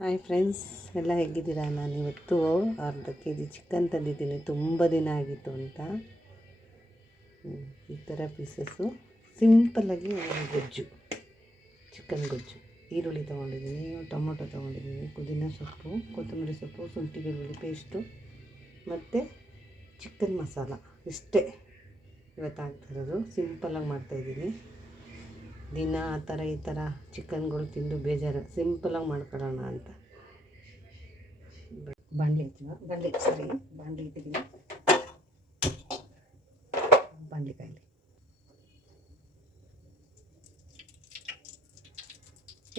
Hi friends, ಎಲ್ಲ ಹೇಗಿದ್ದೀರಾ? ನಾನಿವತ್ತು ಅರ್ಧ ಕೆ ಜಿ ಚಿಕನ್ ತಂದಿದ್ದೀನಿ. ತುಂಬ ದಿನ ಆಗಿತ್ತು ಅಂತ. ಈ ಥರ ಪೀಸಸ್ಸು ಸಿಂಪಲ್ಲಾಗಿ ಗೊಜ್ಜು, ಚಿಕನ್ ಗೊಜ್ಜು. ಈರುಳ್ಳಿ ತೊಗೊಂಡಿದ್ದೀನಿ, ಟೊಮೊಟೊ ತೊಗೊಂಡಿದ್ದೀನಿ, ಪುದೀನ ಸೊಪ್ಪು, ಕೊತ್ತಂಬರಿ ಸೊಪ್ಪು, ಶುಂಠಿ ಬೆಳ್ಳುಳ್ಳಿ ಪೇಸ್ಟು ಮತ್ತು ಚಿಕನ್ ಮಸಾಲ. ಇಷ್ಟೇ ಇವತ್ತು ಆಗ್ತಿರೋದು. ಸಿಂಪಲ್ಲಾಗಿ ಮಾಡ್ತಾಯಿದ್ದೀನಿ. ದಿನ ಆ ಥರ ಈ ಥರ ಚಿಕನ್ಗಳು ತಿಂದು ಬೇಜಾರು, ಸಿಂಪಲಾಗಿ ಮಾಡ್ಕೊಳ್ಳೋಣ ಅಂತ ಬಾಣಲಿ ಇಟ್ಟಿದ್ದೀನಿ. ಬಾಣಲಿ ಕಾಯಿಲಿ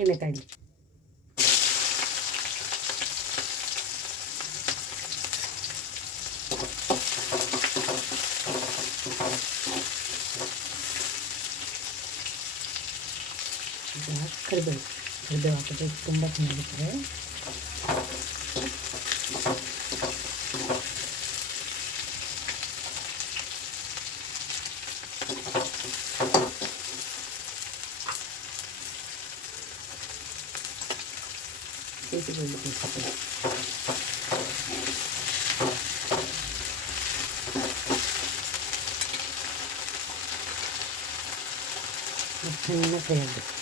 ಎಣ್ಣೆ ಕಾಯಿಲಿ. ಕರಿಬೇವು ಹಾಕಿದ್ರೆ ತುಂಬ ಚೆನ್ನಾಗಿರ್ತದೆ. ಚೆನ್ನಾಗಿ ಫ್ರೈ ಆಗಬೇಕು.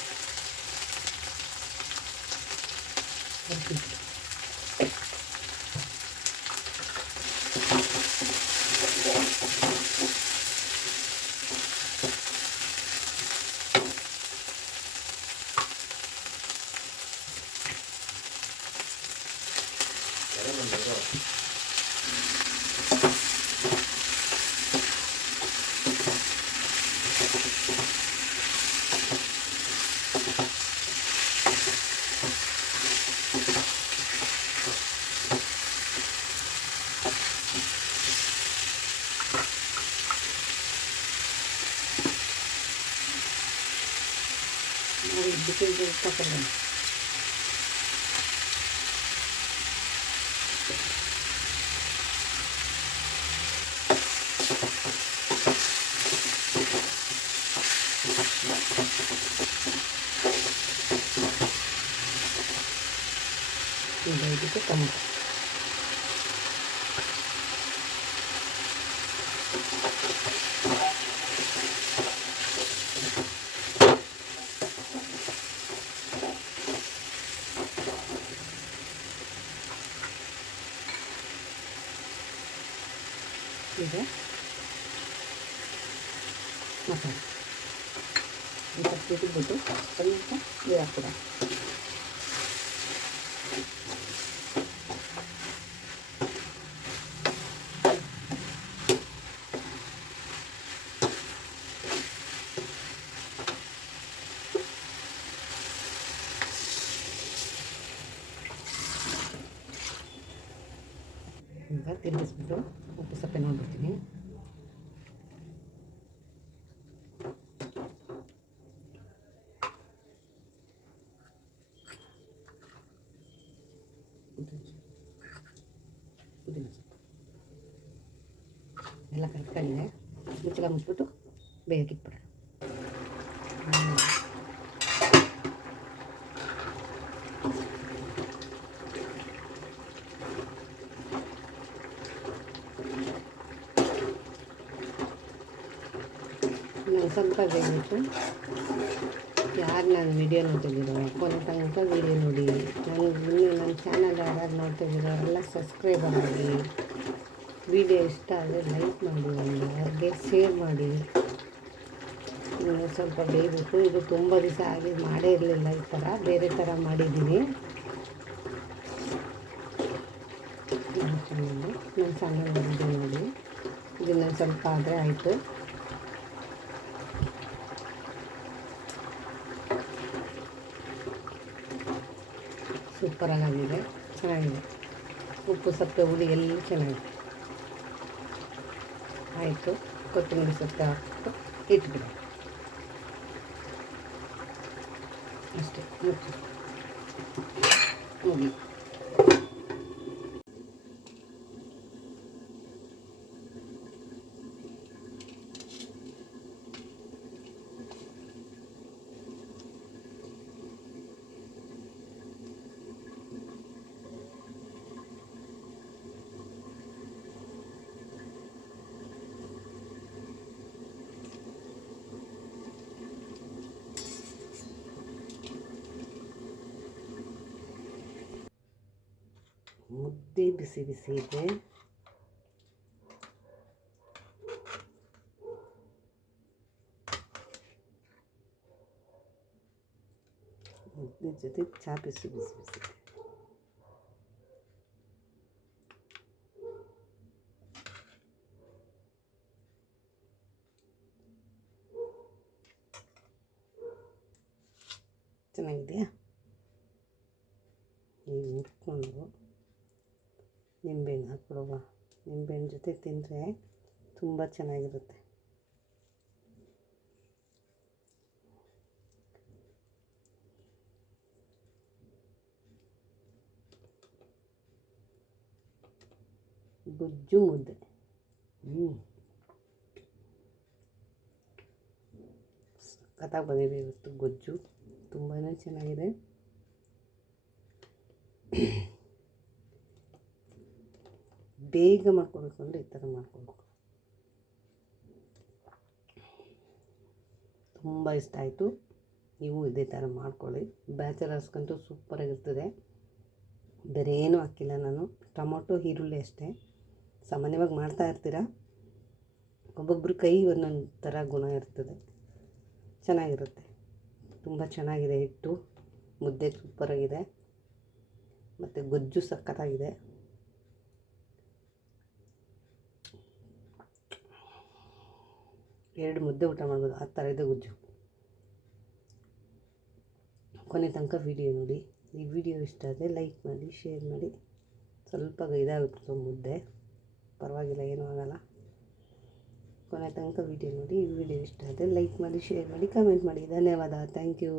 ಬಿಸಿಲು ತಗೊಂಡು ಇದಕ್ಕೆ ಟೊಮೊಟೊ ಇದೆ. ಮಸಾಲೆ ಸ್ವಲ್ಪ ಬಿಟ್ಟು ಸ್ವಲ್ಪ ನೀರು ಹಾಕ್ಬಿಡ. ಈಗ ತಿರುಗಿಸ್ಬಿಟ್ಟು ಉಪ್ಪು ಸಪ್ಪೆ ನೋಡ್ಬಿಡ್ತೀನಿ. ಪುದೀನ ಸೊಪ್ಪು ಎಲ್ಲ ಕರೆಕ್ಟಾಗಿದೆ. ಮುಚ್ಚಳ ಮುಚ್ಚಿಬಿಟ್ಟು ಬೇಯಕ್ಕಿಟ್ಬಿಡೋಣ. ಸ್ವಲ್ಪ ಬೇಯಿಸು. ಯಾರು ನಾನು ವೀಡಿಯೋ ನೋಡ್ತಿದ್ದೀರೋ ಕೊನೆ ತನಕ ವೀಡಿಯೋ ನೋಡಿ. ನನ್ನ ಚಾನಲ್ ಯಾರು ನೋಡ್ತಿದ್ದೀರೋ ಎಲ್ಲ ಸಬ್ಸ್ಕ್ರೈಬ್ ಮಾಡಿ. ವೀಡಿಯೋ ಇಷ್ಟ ಆದರೆ ಲೈಕ್ ಮಾಡಿ, ಅವ್ರಿಗೆ ಶೇರ್ ಮಾಡಿ. ಸ್ವಲ್ಪ ಬೇಯಬೇಕು. ಇದು ತುಂಬ ದಿವಸ ಆಗಿ ಮಾಡೇ ಇರಲಿಲ್ಲ. ಈ ಥರ ಬೇರೆ ಥರ ಮಾಡಿದ್ದೀನಿ. ನನ್ನ ಚಾನಲ್ ವೀಡಿಯೋ ನೋಡಿ. ಇದನ್ನು ಸ್ವಲ್ಪ ಆದರೆ ಆಯಿತು. ಸೂಪರಾಗಿದೆ, ಚೆನ್ನಾಗಿದೆ. ಉಪ್ಪು ಸಪ್ಪೆ ಹುಳಿ ಎಲ್ಲ ಚೆನ್ನಾಗಿದೆ. ಆಯಿತು. ಕೊತ್ತಂಬರಿ ಸೊಪ್ಪು ಹಾಕ್ಬಿಟ್ಟು ಇಟ್ಬಿಡಿ ಅಷ್ಟೇ. ಮುಗಿ ಮುದ್ದೆ ಬಿಸಿ ಬಿಸಿ ಇದೆ. ಮುದ್ದೆ ಜೊತೆ ಚಾ ಬಿಸಿ ಬಿಸಿ ಬಿಸಿ ಇದೆ. ಚೆನ್ನಾಗಿದೆಯಾ? ಈಗ ಮುಟ್ಕೊಂಡು ನಿಂಬೆಹಣ್ಣು ಹಾಕ್ಬಿಡುವ. ನಿಂಬೆಹಣ್ಣು ಜೊತೆ ತಿಂದರೆ ತುಂಬ ಚೆನ್ನಾಗಿರುತ್ತೆ. ಗೊಜ್ಜು ಮುದ್ದೆ. ಸಖತ್ತಾಗಿ ಬಂದಿದೆ ಇವತ್ತು ಗೊಜ್ಜು, ತುಂಬಾ ಚೆನ್ನಾಗಿದೆ. ಬೇಗ ಮಾಡ್ಕೊಬೇಕು ಅಂದರೆ ಈ ಥರ ಮಾಡ್ಕೊಬೇಕು. ತುಂಬ ಇಷ್ಟ ಆಯಿತು. ನೀವು ಇದೇ ಥರ ಮಾಡ್ಕೊಳ್ಳಿ. ಬ್ಯಾಚಲರ್ಸ್ಗಂತೂ ಸೂಪರಾಗಿರ್ತದೆ. ಬೇರೆ ಏನೂ ಹಾಕಿಲ್ಲ ನಾನು, ಟೊಮೊಟೊ ಈರುಳ್ಳಿ ಅಷ್ಟೇ. ಸಾಮಾನ್ಯವಾಗಿ ಮಾಡ್ತಾ ಇರ್ತೀರ, ಒಬ್ಬೊಬ್ಬರು ಕೈ ಒಂದೊಂದು ಥರ ಗುಣ ಇರ್ತದೆ. ಚೆನ್ನಾಗಿರುತ್ತೆ, ತುಂಬ ಚೆನ್ನಾಗಿದೆ. ಹಿಟ್ಟು ಮುದ್ದೆ ಸೂಪರಾಗಿದೆ, ಮತ್ತು ಗೊಜ್ಜು ಸಖತ್ತಾಗಿದೆ. ಎರಡು ಮುದ್ದೆ ಊಟ ಮಾಡ್ಬೋದು, ಆ ಥರ ಇದೆ ಗೊಜ್ಜು. ಕೊನೆ ತನಕ ವಿಡಿಯೋ ನೋಡಿ. ಈ ವಿಡಿಯೋ ಇಷ್ಟ ಆದರೆ ಲೈಕ್ ಮಾಡಿ, ಶೇರ್ ಮಾಡಿ. ಸ್ವಲ್ಪ ಇದಾಗ್ಬಿಡ್ತು ಮುದ್ದೆ, ಪರವಾಗಿಲ್ಲ, ಏನೂ ಆಗಲ್ಲ. ಕೊನೆ ತನಕ ವಿಡಿಯೋ ನೋಡಿ. ಈ ವಿಡಿಯೋ ಇಷ್ಟ ಆದರೆ ಲೈಕ್ ಮಾಡಿ, ಶೇರ್ ಮಾಡಿ, ಕಮೆಂಟ್ ಮಾಡಿ. ಧನ್ಯವಾದ. Thank you.